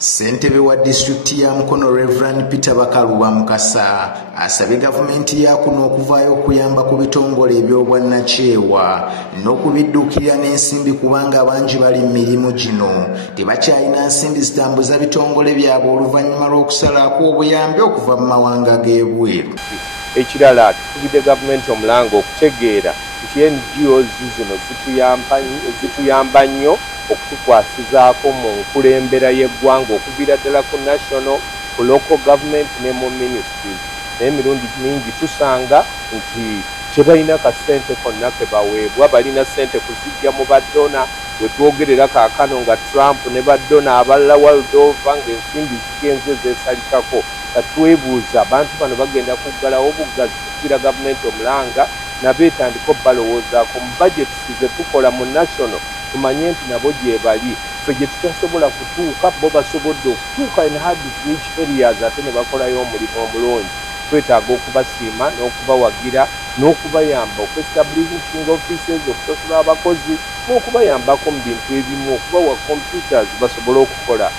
Ssentebe wa disitulikiti ya Mukono Reverend Peter Bakaluba Mukasa asabye gavumenti ya kuno okuvaayo okuyamba ku bitongole eby'obwannakyewa n'okubidduukirira n'ensimbi kubanga bangi bali mu mirimu gino tebakyalina nsimbi zitambuza bitongole byabwe oluvannyuma lw'okusalaako obuyambi okuva mu mawanga g'ebweru. Ekirala tukubidde gavumenti omulango okutegeera nti NGOs zino zituyamba nnyo okutukwasizaako mu nkulembera y'eggwanga okuviira ddala ku national, ku local government ne mu ministries. Naye emirundi mingi tusanga nti tebalina kasente konna ke baweebwa, balina sente kuzijja mu baddona. We twogerera kaakano nga Trump ne baddona abalala world over ng'ensimbi zigenze zeesalikako. Katwebuuza abantu bano bagenda kuggalawo obuggazi kufiira gavumenti omulanga nabeetandika balowoozaako mu budget ze tukola mu national tumanye nti nabo gye bali ffe gye tutasobola kutuuka bo basobodde okutuuka in hard to reach areas ate ne bakolayo omulimu omulungi. Twetaaga okubasiima n'okubawagira n'okubayamba okuestablishing offices, okusasula abakozi n'okubayambako mu bintu ebimu, okubawa computers basobole okukola.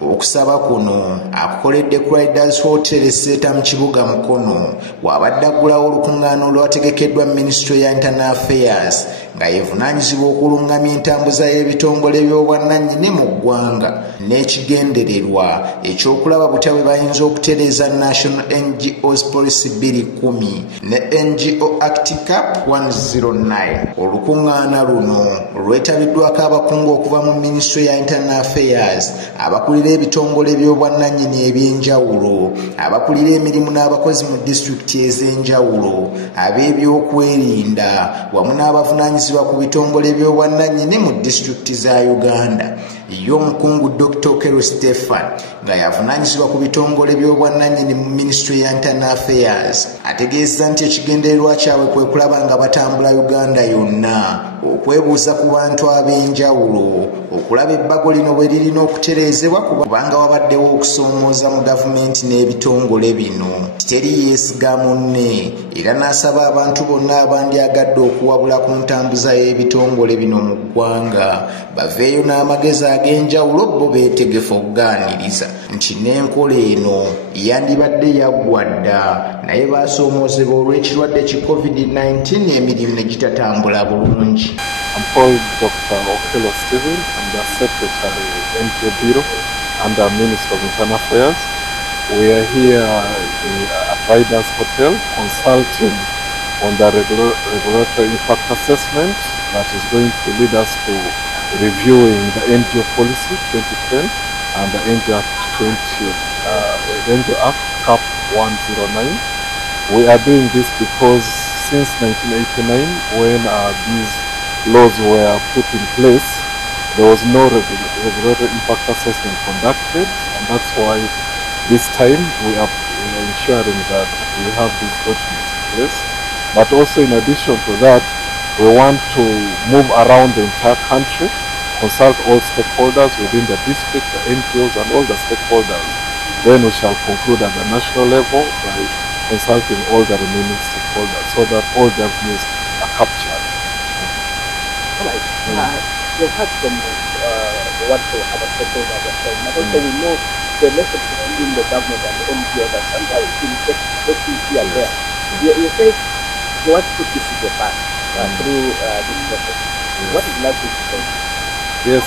Okusaba kuno akukoledde ku Riders Hotel Esseeta mu kibuga Mukono wabadde aggulawo olukungaana olwategekeddwa Ministry ya Internal Affairs nga yeevunaanyizibwa okulungamya entambuza y'ebitongole by'obwannannyini mu ggwanga n'ekigendererwa ekyokulaba butya bwe bayinza okutereeza National NGOs Policy Bill 10 ne NGO Act Cap 109. Olukungaana luno lwetabiddwako abakungu okuva mu Ministry ya Internal Affairs, abakulira ebitongole by'obwannannyini eby'enjawulo, abakulira emirimu n'abakozi mu disitulikiti ez'enjawulo, ab'ebyokwerinda wamu n'abavunaanyizibwa ku bitongole by'obwannannyini mu disitulikiti za Uganda. Ye omukungu Dr. Kero Stefan nga yavunaanyizibwa ku bitongole by'obwannannyini mu Ministry ya Internal Affairs ategeeza nti ekigendererwa kyabwe kwe kulaba nga batambula Uganda yonna okwebuuza ku bantu ab'enjawulo okulaba ebbago lino bwe lirina okutereezebwa kubanga wabaddewo okusoomooza mu gavumenti n'ebitongole bino. Teri yeesiga munne era n'asaba abantu bonna abandyagadde okuwabula ku ntambuza y'ebitongole bino mu ggwanga baveeyo n'amagezi ag'enjawulo bo beetegefu okugaaniriza nti n'enkola eno yandibadde yaggwa dda naye baasoomoozebwa olw'ekirwadde ki COVID-19 emirimu ne gitatambula bulungi. I'm called Dr. Okello Stephen. I'm the Secretary NGO Bureau under Minister of Internal Affairs. We are here at Riders Hotel consulting on the regulatory impact assessment that is going to lead us to reviewing the NGO policy 2010 and the NGO Act Cap 109. We are doing this because since 1989, when these laws were put in place, there was no regulatory impact assessment conducted, and that's why this time we are ensuring that we have these documents in place. But also in addition to that, we want to move around the entire country, consult all stakeholders within the district, the NGOs and all the stakeholders. Then we shall conclude at the national level by consulting all the remaining stakeholders so that all their views are captured. Right. You've heard from what the other stakeholders are saying, but also we know the relationship between the government and the NGOs that sometimes can get here and there. You say you want to put this in the past through this process. What is likely to change? Yes,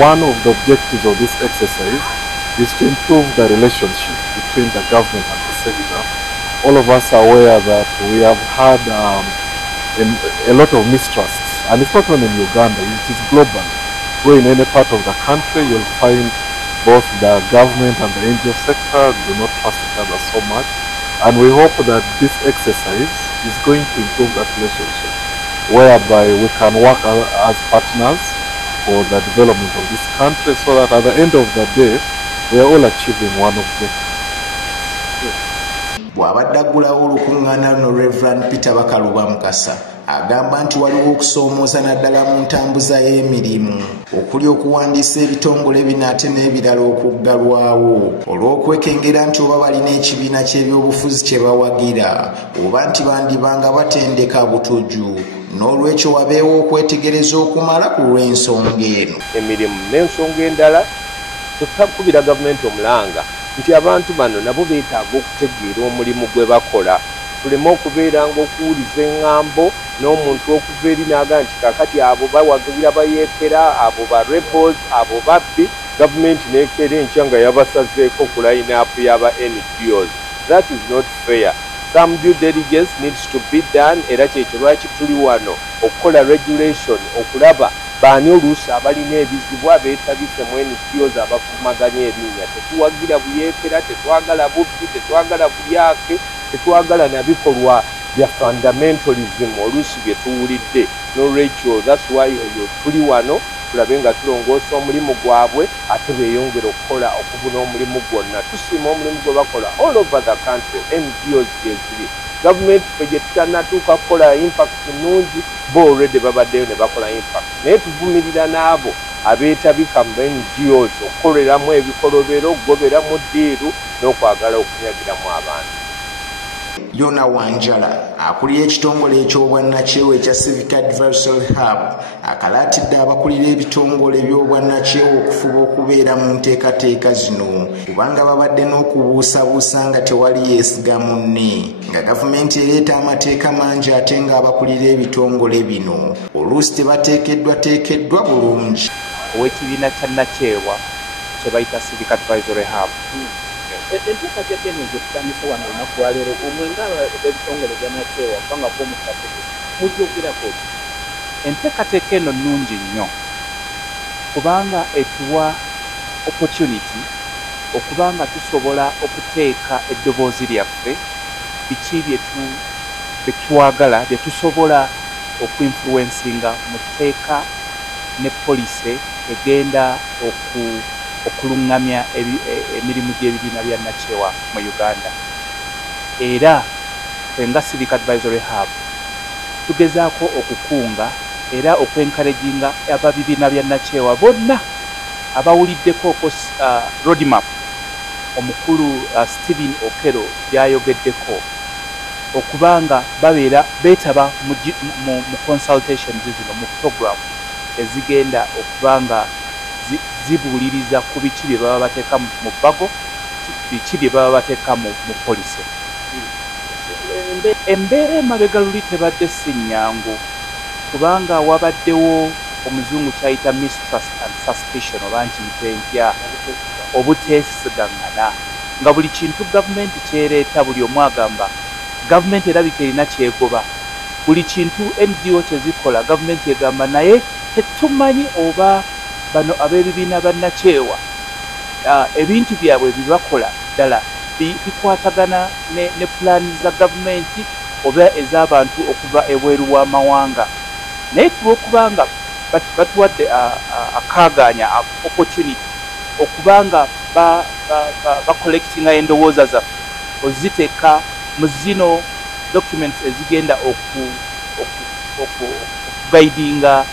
one of the objectives of this exercise is to improve the relationship between the government and the sector. All of us are aware that we have had a lot of mistrusts. And it's not only in Uganda, it is global. Go in any part of the country, you'll find both the government and the NGO sector do not trust each other so much. And we hope that this exercise is going to improve that relationship, whereby we can work as partners for the development of this country so that at the end of the day, we are all achieving one objective. Bw'abadde aggulawo olukungaana luno Reverend Peter Bakaluba Mukasa agamba nti waliwo okusoomooza naddala mu ntambuza y'emirimu okuli okuwandiisa ebitongole bino ate n'ebirala okuggalwawo olw'okwekengera nti oba balina ekibiina ky'ebyobufuzi kye bawagira oba nti bandibanga batendeka butuju n'olwekyo wabeewo okwetegereza okumala ku lw'ensonga eno. Emirimu n'ensonga endala tutakubira gavumenti omulanga nti abantu bano nabo beetaaga okutegeera omulimu gwe bakola tuleme okubeera ng'okuwuliza eŋŋambo n'omuntu okuva eri n'aga nti kakati abo bawagira bayeekera abo ba rebels abo babbi gavumenti n'ekeera enkya nga yabasazeeko ku line-up y'aba NGOs. That is not fair. Some due diligence needs to be done era kyekyo lwaki tuli wano okukola regulation okulaba baani oluusi abalina ebizibu abeetabise mu NGOs abavumaganya erinnya. Tetuwagira buyeekera, tetwagala bubbi, tetwagala bulyake, tetwagala na bikolwa bya fundamentalism oluusi bye tuwulidde. N'olwekyo that's why tuli wano tulabe nga tulongoosa omulimu gwabwe ate beeyongera okukola okubuna omulimu gwonna. Tusiima omulimu gwe bakola all over the country. NGOs gyeziri gavumenti fe gye tutannatuuka kukola impact nnungi bo already babaddeyo ne bakola impact, naye tuvumirira n'abo abeetabika mu NGOs okukoleramu ebikolobero okugoberamu ddiiru n'okwagala okunyagiramu abantu. Yona Wanjala akulira ekitongole eky'obwannakyewa ekya Civic Advisory Hub akalaatidde abakulira ebitongole by'obwannakyewa okufuba okubeera mu nteekateeka zino kubanga babadde n'okubuusabuusa nga tewali yeesiga munne nga gavumenti ereeta amateeka mangi ate nga abakulira ebitongole bino oluusi tebateekeddwa bulungi. Ow'ekibiina kya Nakyewa kye bayita Civic Advisory Hub enteekateeka eno gye tutandise wano olunaku lwa leero omwenga ebitongole bya Nakyewa kubanga bw'omukateeka mugyogerako ki? enteekateeka eno nnungi nnyo kubanga etuwa opportunity okubanga tusobola okuteeka eddoboozi lyaffe biki bye twagala bye tusobola okuinfluencinga mu tteeka ne police egenda okulungamya emirimu gy'ebibiina bya Nakyewa mu Uganda. Era fenga Civic Advisory Hub tugezaako okukunga era okwencouraginga ababibiina bya Nakyewa bonna abawuliddeko roadmap omukulu Stephen Okero byayogeddeko okubanga babeera beetaba mu consultations zino mu program ezigenda okubanga zibuuliriza ku biki bye baba bateeka mu bbago biki bye baba bateeka mu police. Embeera emabega luli tebadde si nnyangu kubanga wabaddewo omuzungu kyayita mistrust and suspicion oba nkiyita entya obuteesigangana nga buli kintu gavumenti kyereeta buli omu agamba gavumenti erabika erina kyegoba buli kintu NGO kyezikola gavumenti egamba naye tetumanyi oba bano ab'ebibiina ba Nakyewa ebintu byabwe bibakola ddala bikwatagana ne pulaani za gavumenti oba ez'abantu okuva ebweru w'amawanga. Naye tulwokubanga batuwadde akaaganya opportunity okubanga bacollectinga endowooza zaffe oziteeka mu zino documents ezigenda okugaidinga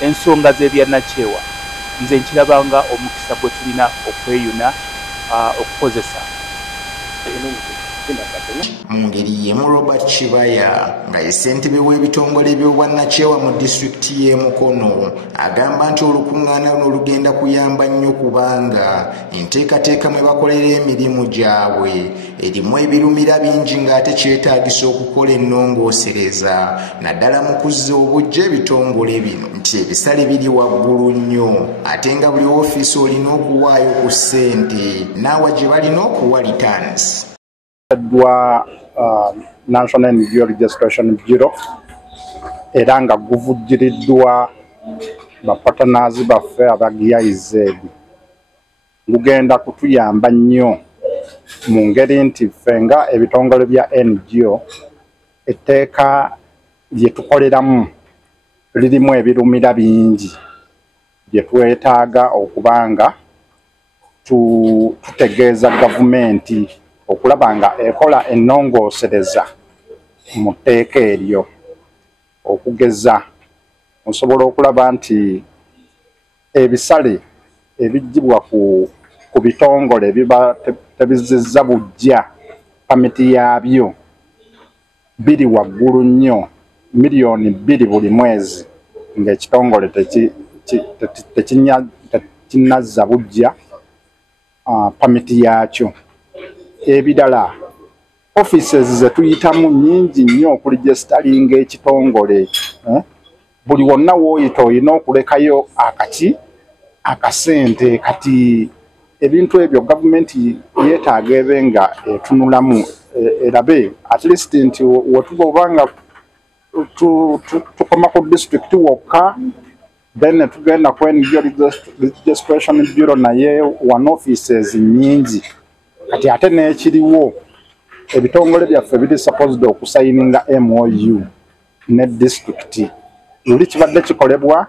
ensonga z'ebya Nakyewa. Nze nkirabanga omukisa gwe tulina okweyuna okukozesa. Mu ngeri y'emu Robert Kibaya nga ye ssentebe w'ebitongole by'obwannakyewa mu disitulikiti y'e Mukono agamba nti olukuŋŋaana luno lugenda kuyamba nnyo kubanga enteekateeka mwe bakolera emirimu gyabwe erimu ebirumira bingi ng'ate kyetaagisa okukola ennongoosereza naddala mu kuzza obujja ebitongole bino nti ebisale biri waggulu nnyo ate nga buli woofiisi olina okuwaayo ku ssente naawa gye balina okuwa returns. National NGO Registration Bureau era nga guvujjiriddwa bapatanazi baffe aba GIZ gugenda kutuyamba nnyo mu ngeri nti fenga ebitongole bya NGO etteeka lye tukoleramu lirimu ebirumira bingi bye twetaaga okubanga tutegeeza gavumenti okulaba nga ekola ennongoosereza mu tteeka eryo okugeza nsobola okulaba nti ebisale ebigibwa ku bitongole biba tebizizza bujja pamiti yaabyo biri waggulu nnyo miliyoni 2 buli mwezi ng'ekitongole tekinazza bujja pamiti yakyo. Ebirala offices ze tuyitamu nnyingi nnyo okuregistaringa ekitongole. Buli wonna w'oyita olina okulekayo akasente. Kati ebintu ebyo gavumenti yeetaaga ebe nga etunulamu erabe at least nti wetuba obanga tukoma ku district wokka then tugenda ku NGO registration bureau naye one offices nnyingi. Kati ate n'ekiriwo ebitongole byaffe biri supposed okusayininga MOU ne district. Luli kibadde kikolebwa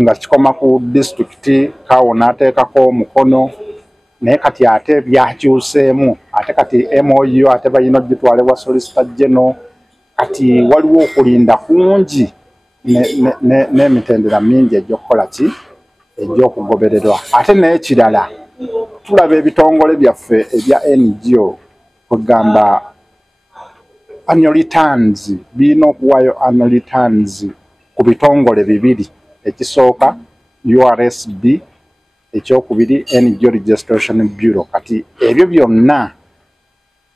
nga kikoma ku district kawo n'ateekako omukono naye kati ate byakyuseemu ate kati MOU ate balina ogitwalibwa Solicitor General. Kati waliwo okulinda kungi n'emitendera mingi egy'okukola ki egy'okugobererwa. Ate n'ekirala tulaba ebitongole byaffe ebya NGO kugamba annual returns birina okuwaayo annual returns ku bitongole bibiri. Ekisooka URSB, ekyokubiri NGO Registration Bureau. Kati ebyo byonna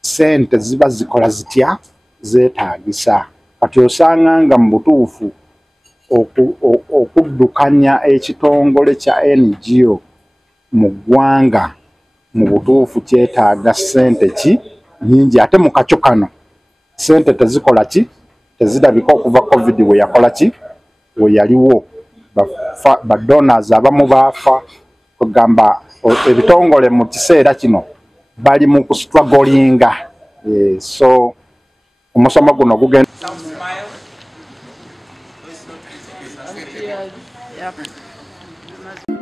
sente ziba zikola zitya zeetaagisa. Kati osanga nga mu butuufu okuddukanya ekitongole kya NGO mu ggwanga mu butuufu kyetaaga sente ki nyingi. Ate mu kacyo kano sente tezikola ki tezirabika okuva COVID we yakola ki we yaliwo. Ba donors abamu baafa kugamba ebitongole mu kiseera kino bali mu kustrugglinga. So omusomo guno gugenda Yep.